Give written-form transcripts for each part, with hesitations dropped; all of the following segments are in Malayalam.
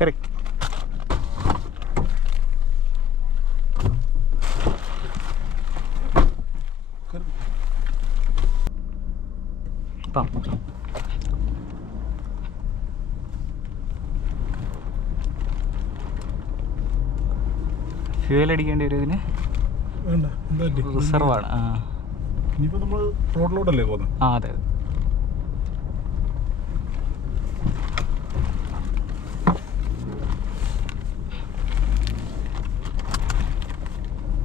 കറക്റ്റ്. ഫ്യൂവൽ അടിക്കേണ്ടി വരും ഇതിന്? റിസർവാണ്. ഇനിയിപ്പോൾ നമ്മൾ റോഡിലോട്ടല്ലേ പോകുന്നത്? ആ അതെ.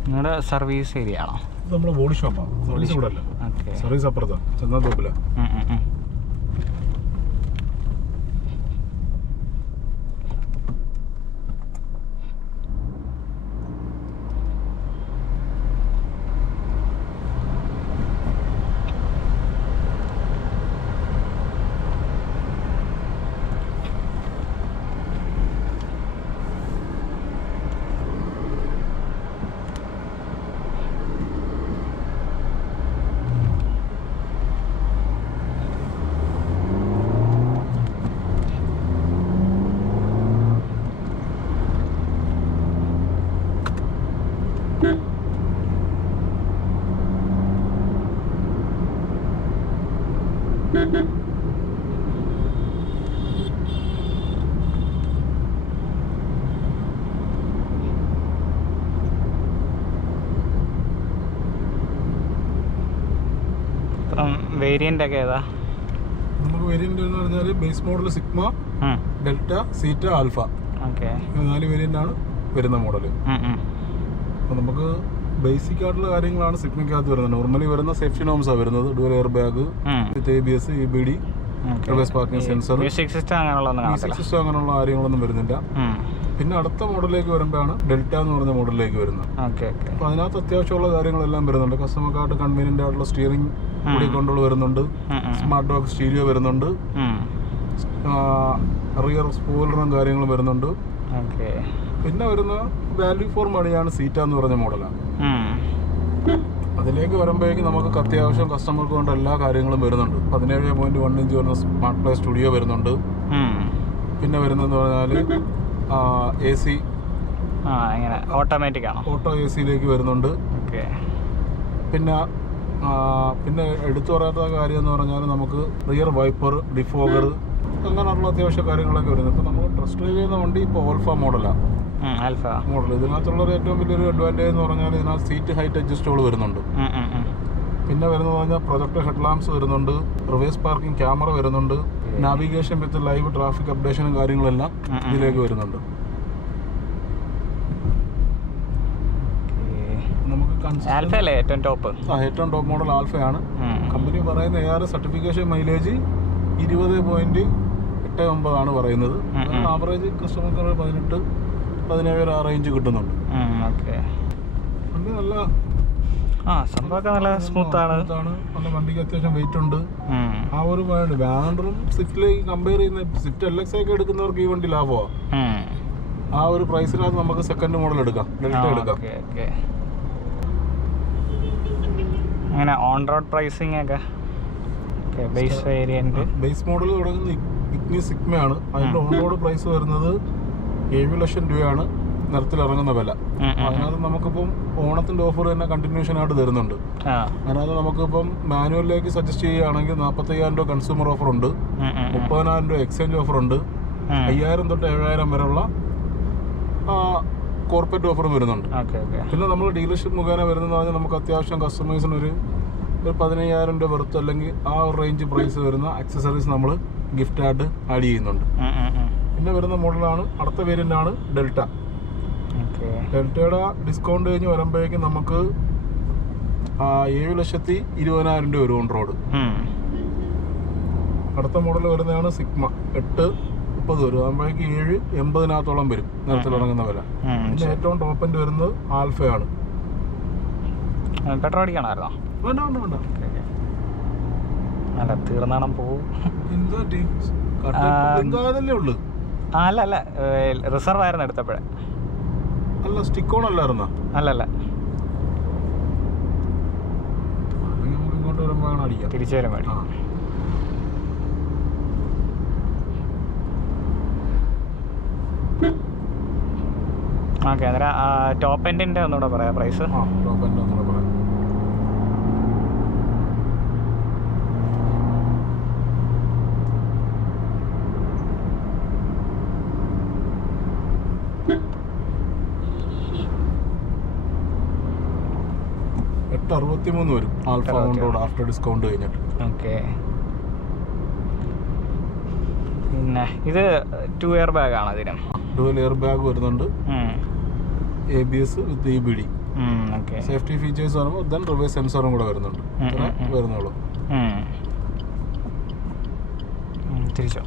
നിങ്ങളുടെ സർവീസ് ഏരിയ ആണോ? നമ്മുടെ ബോഡി ഷോപ്പാണ്. സർവീസ് ഇവിടെ അല്ല. സർവീസ് അപ്പുറത്താണ്, ചെന്നാ തോപ്പില. വേരിയന്റ് ഒക്കെ ഏതാ? നമുക്ക് വേരിയന്റ് എന്ന് പറഞ്ഞാൽ base model sigma, delta, zeta, alpha. Okay, 4 variant ആണ് വരുന്ന മോഡൽ. അപ്പോൾ നമുക്ക് ബേസിക് ആയിട്ടുള്ള കാര്യങ്ങളാണ് സിഗ്മയ്ക്കകത്ത് വരുന്നത്. നോർമലി വരുന്ന സേഫ്റ്റി നോംസാണ് വരുന്നത്. ഡുവൽ എയർ ബാഗ് വിത്ത് ABS, EBD, reverse parking sensor, music system അങ്ങനെയുള്ള കാര്യങ്ങളൊന്നും വരുന്നില്ല. പിന്നെ അടുത്ത മോഡലിലേക്ക് വരുമ്പോഴാണ് ഡെൽറ്റ എന്ന് പറഞ്ഞ മോഡലിലേക്ക് വരുന്നത്. അപ്പോൾ അതിനകത്ത് അത്യാവശ്യമുള്ള കാര്യങ്ങളെല്ലാം വരുന്നുണ്ട്. കസ്റ്റമർക്കായിട്ട് കൺവീനിയൻ്റ് ആയിട്ടുള്ള സ്റ്റിയറിംഗ് കൂടി കൺട്രോൾ വരുന്നുണ്ട്, സ്മാർട്ട് ലോക്ക് സ്റ്റീരിയോ വരുന്നുണ്ട്, റിയർ സ്പോയിലറും കാര്യങ്ങളും വരുന്നുണ്ട്. പിന്നെ വരുന്ന വാല്യൂ ഫോർ മണിയാണ് സീറ്റ എന്ന് പറഞ്ഞ മോഡലാണ്. അതിലേക്ക് വരുമ്പോഴേക്കും നമുക്ക് അത്യാവശ്യം കസ്റ്റമർക്ക് കൊണ്ട് എല്ലാ കാര്യങ്ങളും വരുന്നുണ്ട്. 17.1 ഇഞ്ച് വരുന്ന സ്മാർട്ട് പ്ലേ സ്റ്റുഡിയോ വരുന്നുണ്ട്. പിന്നെ വരുന്നതെന്ന് പറഞ്ഞാൽ AC, ഓട്ടോമാറ്റിക് ആണ്, ഓട്ടോ ACയിലേക്ക് വരുന്നുണ്ട്. പിന്നെ എടുത്തു പറയാത്ത കാര്യം എന്ന് പറഞ്ഞാൽ നമുക്ക് റിയർ വൈപ്പർ, ഡിഫോഗർ, അങ്ങനെയുള്ള അത്യാവശ്യ കാര്യങ്ങളൊക്കെ വരുന്നത്. ഇപ്പോൾ നമ്മൾ ട്രസ്റ്റ് ഡ്രൈവ് ചെയ്യുന്ന വണ്ടി ഇപ്പോൾ ആൽഫ മോഡലാണ്. മോഡൽ ഇതിനകത്തുള്ളൊരു ഏറ്റവും വലിയൊരു അഡ്വാൻറ്റേജ് എന്ന് പറഞ്ഞാൽ ഇതിനകത്ത് സീറ്റ് ഹൈറ്റ് അഡ്ജസ്റ്റബിൾ വരുന്നുണ്ട്. പിന്നെ വരുന്നത് പറഞ്ഞാൽ പ്രൊജക്ടർ ഹെഡ് ലാംപ്സ് വരുന്നുണ്ട്, റിവേഴ്സ് പാർക്കിംഗ് ക്യാമറ വരുന്നുണ്ട്, നാവിഗേഷൻ വിത്ത് ലൈവ് ട്രാഫിക് അപ്ഡേഷനും കാര്യങ്ങളെല്ലാം ഇതിലേക്ക് വരുന്നുണ്ട്. ഏറ്റവും ടോപ്പ് മോഡൽ ആൽഫയാണ്. കമ്പനി പറയുന്ന AR സർട്ടിഫിക്കേഷൻ മൈലേജ് 20.89 ആണ് പറയുന്നത്. ആവറേജ് കസ്റ്റമർക്ക് 18-17 ആ റേഞ്ച് കിട്ടുന്നുണ്ട്. വണ്ടി നല്ല സ്മൂത്ത് ആണ്. നല്ല വണ്ടിക്ക് അത്യാവശ്യം വെയിറ്റ് ഉണ്ട്. ആ ഒരു വാഗണറും സ്വിഫ്റ്റിലേക്ക് കമ്പയർ ചെയ്യുന്ന സ്വിഫ്റ്റ് LX ഒക്കെ എടുക്കുന്നവർക്ക് ഈ വണ്ടി ലാഭമാണ്. ആ ഒരു പ്രൈസിനകത്ത് നമുക്ക് സെക്കൻഡ് മോഡൽ എടുക്കാം, ഡെൽറ്റ എടുക്കാം. അങ്ങനെ ഓൺ റോഡ് പ്രൈസിംഗ് ഒക്കെ ബേസ് വേരിയന്റ് ബേസ് മോഡൽ തുടങ്ങുന്ന ഇഗ്നിസ് സിഗ്മയാണ്. അതിന്റെ ഓൺ റോഡ് പ്രൈസ് വരുന്നത് 7 ലക്ഷം രൂപയാണ് നിരത്തിലിറങ്ങുന്ന വില. അതിനകത്ത് നമുക്കിപ്പം ഓണത്തിന്റെ ഓഫർ തന്നെ കണ്ടിന്യൂഷൻ ആയിട്ട് തരുന്നുണ്ട്. അതിനകത്ത് നമുക്കിപ്പം മാനുവലിലേക്ക് സജസ്റ്റ് ചെയ്യുകയാണെങ്കിൽ 45,000 രൂപ കൺസ്യൂമർ ഓഫർ ഉണ്ട്, 30,000 രൂപ എക്സ്ചേഞ്ച് ഓഫർ ഉണ്ട്, 5,000 തൊട്ട് 7,000 വരെയുള്ള കോർപ്പറേറ്റ് ഓഫറും വരുന്നുണ്ട്. പിന്നെ നമ്മൾ ഡീലർഷിപ്പ് മുഖേന വരുന്നതെന്ന് പറഞ്ഞാൽ നമുക്ക് അത്യാവശ്യം കസ്റ്റമേഴ്സിന് ഒരു 15,000 രൂപ വെറുത്ത് അല്ലെങ്കിൽ ആ ഒരു റേഞ്ച് പ്രൈസ് വരുന്ന ആക്സസറീസ് നമ്മൾ ഗിഫ്റ്റായിട്ട് ആഡ് ചെയ്യുന്നുണ്ട്. പിന്നെ വരുന്ന മോഡലാണ് അടുത്ത വേരിയന്റ് ആണ് ഡെൽറ്റ. ഡെൽറ്റയുടെ ഡിസ്കൗണ്ട് കഴിഞ്ഞ് വരുമ്പോഴേക്കും നമുക്ക് 7,20,000 രൂപ വരും ഓൺ റോഡ്. അടുത്ത മോഡൽ വരുന്നതാണ് സിഗ്മ 830 വരും. ആകുമ്പോഴേക്കും 780,000 വരും നിരത്തിലിറങ്ങുന്ന വില. പിന്നെ ഏറ്റവും ടോപ്പ് എൻഡ് വരുന്നത് ആൽഫയാണ്. പെട്രോൾ അടിക്കണമായിരുന്നോ? അല്ല, തീർന്നാണം പോവും. അല്ല റിസർവ് ആയിരുന്നു എടുത്തപ്പോഴേ. അല്ല, സ്റ്റിക്ക് ഓൺ അല്ലായിരുന്നോ? അല്ലല്ല, ഇങ്ങോട്ട് വരുമ്പോഴാണ് അടിക്കുക, തിരിച്ചു വരും വേണ്ടി. ഓക്കെ, അന്നേരം ടോപ്പ് എൻഡിൻ്റെ ഒന്നുകൂടെ പറയാം പ്രൈസ്. ആ ടോപ്പ് എൻഡ് ഒന്നുകൂടെ പറയാം. $863 വരും ആൽഫ കൊണ്ടോട് ആഫ്റ്റർ ഡിസ്കൗണ്ട് കഴിഞ്ഞിട്ട്. ഓക്കെ, പിന്നെ ഇത് 2 എയർ ബാഗ് ആണ് അതിന്. 2 എയർ ബാഗ് വരുന്നുണ്ട്, ABS വിത്ത് EBD. ഓക്കെ, സേഫ്റ്റി ഫീച്ചേഴ്സ് വരുമ്പോൾ ദെൻ റിവേഴ്സ് സെൻസറും കൂടെ വരുന്നുണ്ട്. വരുന്നുള്ളൂ. തിരിച്ചോ.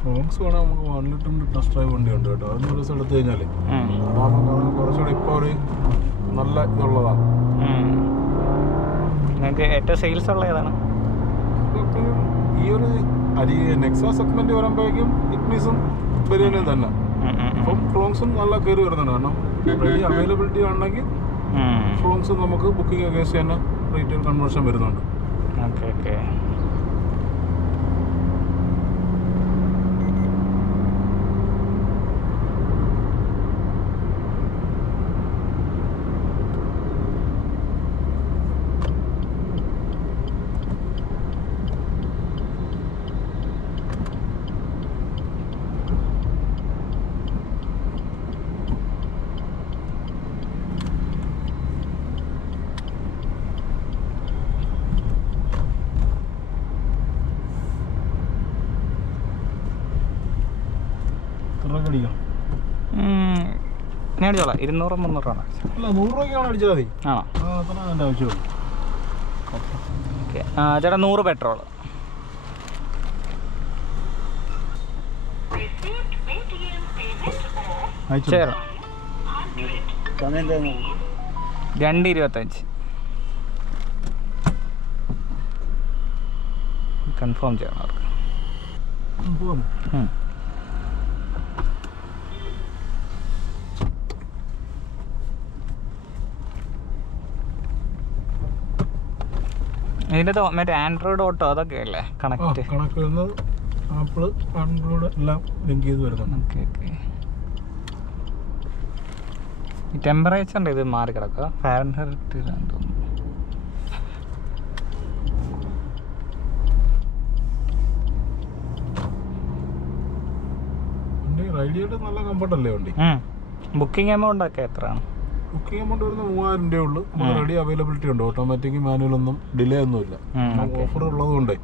ഫ്രോങ്സ് വേണം നമുക്ക് 1 ലിറ്ററിൻ്റെ ടെസ്റ്റ് ഡ്രൈവ് വണ്ടിയുണ്ട് കേട്ടോ. അതൊന്നും ഒരു ദിവസം എടുത്തു കഴിഞ്ഞാൽ അതാകുമ്പോൾ കുറച്ചുകൂടി ഇപ്പോൾ ഒരു നല്ല ഇതുള്ളതാണ്. നിങ്ങൾക്ക് ഏറ്റവും സെയിൽസ് ഉള്ള ഏതാണ്? എപ്പോഴും ഈ ഒരു നെക്സ സെഗ്മെന്റ് വരുമ്പോഴേക്കും ഇഗ്നിസും ബരിയനും തന്നെ. അപ്പം ഫ്രോങ്സും നല്ല കയറി വരുന്നുണ്ട്. കാരണം റെഡി അവൈലബിലിറ്റി ഉണ്ടെങ്കിൽ ഫ്രോങ്സും നമുക്ക് ബുക്കിംഗ് അഗേൻസ്റ്റ് തന്നെ റീറ്റെയിൽ കൺവേർഷൻ വരുന്നുണ്ട്. Okay okay. ഞാൻ അടിച്ചോളാം. 200-300 ആണ്. അല്ല 100 രൂപയ്ക്കാണ് അടിച്ചാൽ മതി. ആണോ? അത്ര അതിൻ്റെ ആവശ്യമുള്ളൂ. ഓക്കെ ചേട്ടാ, 100 പെട്രോൾ. ചേരാം. 225 കൺഫേം ചെയ്യണം അവർക്ക്. ഇതിൻ്റെ മറ്റേ ആൻഡ്രോയിഡ് ഓട്ടോ അതൊക്കെ അല്ലേ കണക്ട് വരുന്നത്? ആപ്പിൾ ആൻഡ്രോയിഡ് എല്ലാം ലിങ്ക് ചെയ്ത് വരുന്നുണ്ട്. Okay okay. ഈ ടെമ്പറേച്ചറിൻ്റെ ഇത് മാറി കിടക്കുക. ഫാരൻഹൈറ്റ് ഇതാണെന്ന് തോന്നുന്നു. വണ്ടി റൈഡ് ചെയ്തിട്ട് നല്ല കംഫർട്ടല്ലേ വണ്ടി? ബുക്കിംഗ് എമൗണ്ട് ഒക്കെ എത്രയാണ്? ബുക്കിംഗ് എമൗണ്ട് വരുന്നത് 3000 രൂപയേ ഉള്ളൂ. റെഡി അവൈലബിലിറ്റി ഉണ്ട്. ഓട്ടോമാറ്റിക് മാനുവൽ ഒന്നും ഡിലേ ഒന്നുമില്ല. ഓഫർ ഉള്ളത് കൊണ്ടേ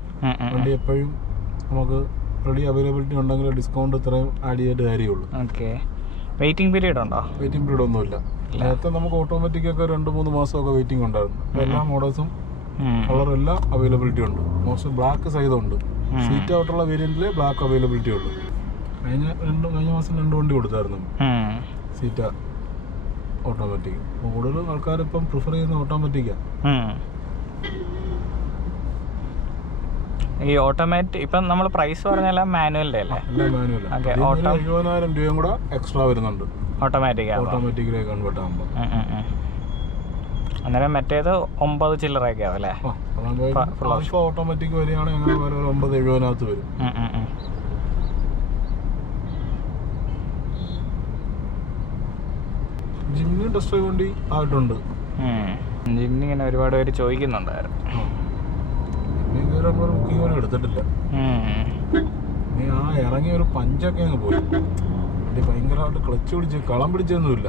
വണ്ടി എപ്പോഴും നമുക്ക് റെഡി അവൈലബിലിറ്റി ഉണ്ടെങ്കിൽ ഡിസ്കൗണ്ട് ഇത്രയും ആഡ് ചെയ്തിട്ട് കാര്യമുള്ളൂ. ഓക്കെ. വെയിറ്റിംഗ് പീരീഡ് ഉണ്ടോ? വെയിറ്റിംഗ് പീരീഡ് ഒന്നുമില്ല. നേരത്തെ നമുക്ക് ഓട്ടോമാറ്റിക് ഒക്കെ 2-3 മാസമൊക്കെ വെയിറ്റിംഗ് ഉണ്ടായിരുന്നു. എല്ലാ മോഡൽസും കളറും എല്ലാം അവൈലബിലിറ്റി ഉണ്ട്. മോസ്റ്റ് ബ്ലാക്ക് സൈസുണ്ട്. സീറ്റ് ഔട്ടുള്ള വേരിയന്റിൽ ബ്ലാക്ക് അവൈലബിലിറ്റി ഉള്ളൂ. കഴിഞ്ഞ മാസം 2 വണ്ടി കൊടുത്തായിരുന്നു സീറ്റ ഓട്ടോമാറ്റിക്. കൂടുതലും ആൾക്കാർ ഇപ്പം പ്രിഫർ ചെയ്യുന്ന ഓട്ടോമാറ്റിക്കാണ്. ഈ ഓട്ടോമാറ്റിക് ഇപ്പം നമ്മൾ പ്രൈസ് പറഞ്ഞാൽ മാനുവലിൻ്റെ അല്ലേ? എല്ലാം മാനുവൽ. 70,000 രൂപയും കൂടെ എക്സ്ട്രാ വരുന്നുണ്ട് ഓട്ടോമാറ്റിക്കിലേക്ക് കൺവേർട്ട് ആകുമ്പോൾ. അന്നേരം മറ്റേത് 9 ചില്ലറയൊക്കെ ആവും അല്ലേ? ഓട്ടോമാറ്റിക് വരികയാണെങ്കിൽ അങ്ങനെ 970 വരും. ജിമ്മിന് ടെസ്റ്റ് ഡ്രൈവ് വണ്ടി ആയിട്ടുണ്ട്. ജിമ്മിന് ഇങ്ങനെ ഒരുപാട് പേര് ചോദിക്കുന്നുണ്ടായിരുന്നു. ഇതുവരെ നമ്മൾ ബുക്കിംഗ് പോലും എടുത്തിട്ടില്ല. നീ ആ ഇറങ്ങിയ ഒരു പഞ്ചൊക്കെ അങ്ങ് പോയി. വണ്ടി ഭയങ്കരമായിട്ട് ക്ലച്ച് പിടിച്ച് കളം പിടിച്ചൊന്നുമില്ല.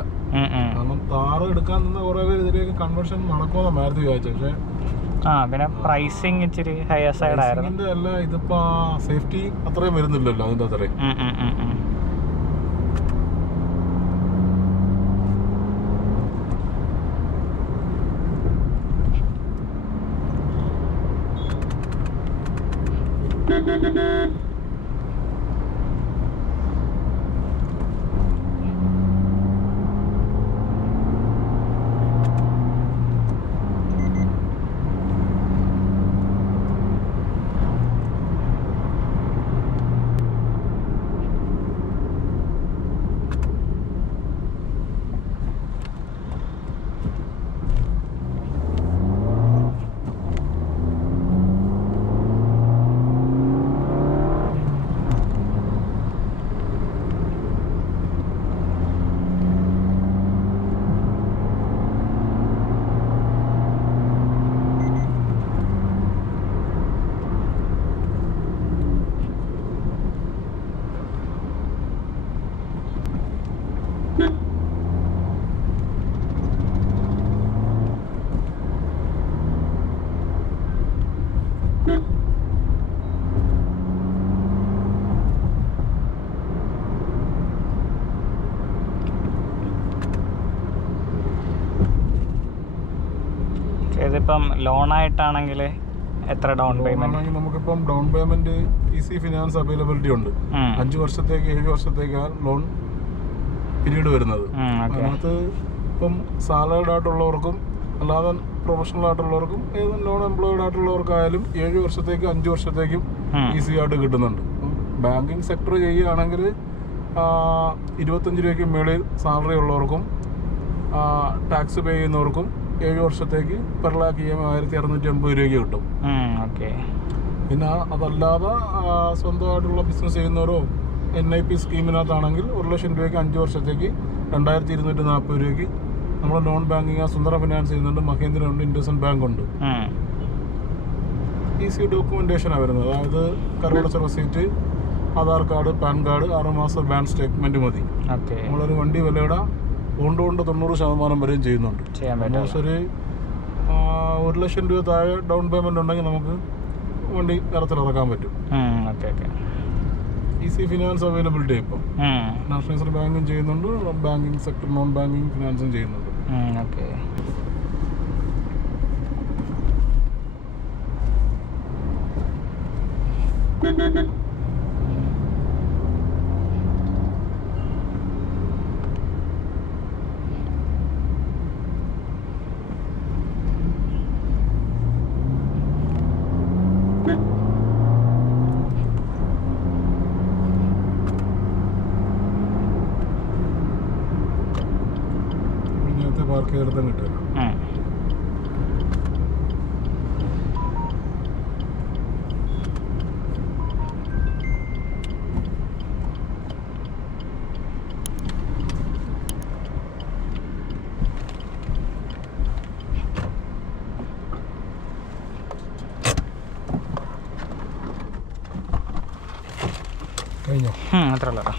കാരണം താറ് എടുക്കാൻ നിന്ന കുറേ പേര് ഇതിലേക്ക് കൺവേർഷൻ നടക്കുമെന്ന് മാരുതി വിചാരിച്ചു. പക്ഷേ പിന്നെ പ്രൈസിങ് ഇച്ചിരി ഹയർ സൈഡ് ആയിരുന്നു. അല്ല, ഇതിപ്പോ സേഫ്റ്റി അത്രയും വരുന്നില്ലല്ലോ അതിന്റെ അത്രയും. ഇതിപ്പം ലോണായിട്ടാണെങ്കിൽ എത്ര ഡൗൺ പേയ്മെന്റ്? നമുക്കിപ്പം down payment easy finance availability ഉണ്ട്. 5 വർഷത്തേക്ക് 7 വർഷത്തേക്കാണ് ലോൺ പീരീഡ് വരുന്നത്. അതിനകത്ത് ഇപ്പം സാലറിഡ് ആയിട്ടുള്ളവർക്കും അല്ലാതെ പ്രൊഫഷണൽ ആയിട്ടുള്ളവർക്കും ഏത് നോൺ എംപ്ലോയിഡ് ആയിട്ടുള്ളവർക്കായാലും 7 വർഷത്തേക്കും 5 വർഷത്തേക്കും ഈസി ആയിട്ട് കിട്ടുന്നുണ്ട്. ബാങ്കിങ് സെക്ടർ ചെയ്യുകയാണെങ്കിൽ 25 രൂപയ്ക്ക് മേളിൽ സാലറി ഉള്ളവർക്കും ടാക്സ് പേ ചെയ്യുന്നവർക്കും 7 വർഷത്തേക്ക് പെർ ലാക്ക് EMI 1650 രൂപയ്ക്ക് കിട്ടും. പിന്നെ അതല്ലാതെ സ്വന്തമായിട്ടുള്ള ബിസിനസ് ചെയ്യുന്നവരോ NIP സ്കീമിനകത്താണെങ്കിൽ 1 ലക്ഷം രൂപയ്ക്ക് 5 വർഷത്തേക്ക് 2240 രൂപയ്ക്ക് നമ്മൾ നോൺ ബാങ്കിങ് സുന്ദര ഫിനാൻസ് ചെയ്യുന്നുണ്ട്. മഹേന്ദ്ര ഉണ്ട്, ഇൻഡസ്ഇൻഡ് ബാങ്ക് ഉണ്ട്. ഈസി ഡോക്യുമെന്റേഷനാണ് വരുന്നത്. അതായത് കരമടച്ച receipt, Aadhaar card, PAN card, 6 മാസം ബാങ്ക് സ്റ്റേറ്റ്മെന്റ് മതി. നമ്മളൊരു വണ്ടി വിലയുടെ കൊണ്ട് 90% വരെയും ചെയ്യുന്നുണ്ട്. ഒരു 1 ലക്ഷം രൂപ താഴെ ഡൗൺ പേയ്മെന്റ് ഉണ്ടെങ്കിൽ നമുക്ക് വണ്ടി ഇറക്കാൻ പറ്റും. ഈസി ഫിനാൻസ് അവൈലബിലിറ്റി ഇപ്പം നാഷണൽ ബാങ്കും ചെയ്യുന്നുണ്ട്, ബാങ്കിങ് സെക്ടർ നോൺ ബാങ്കിങ് ഫിനാൻസും ചെയ്യുന്നുണ്ട്. പാർക്ക് ചെയ്തെടുത്തും കിട്ടില്ല. കഴിഞ്ഞോ? അത്ര ഉള്ളതാ.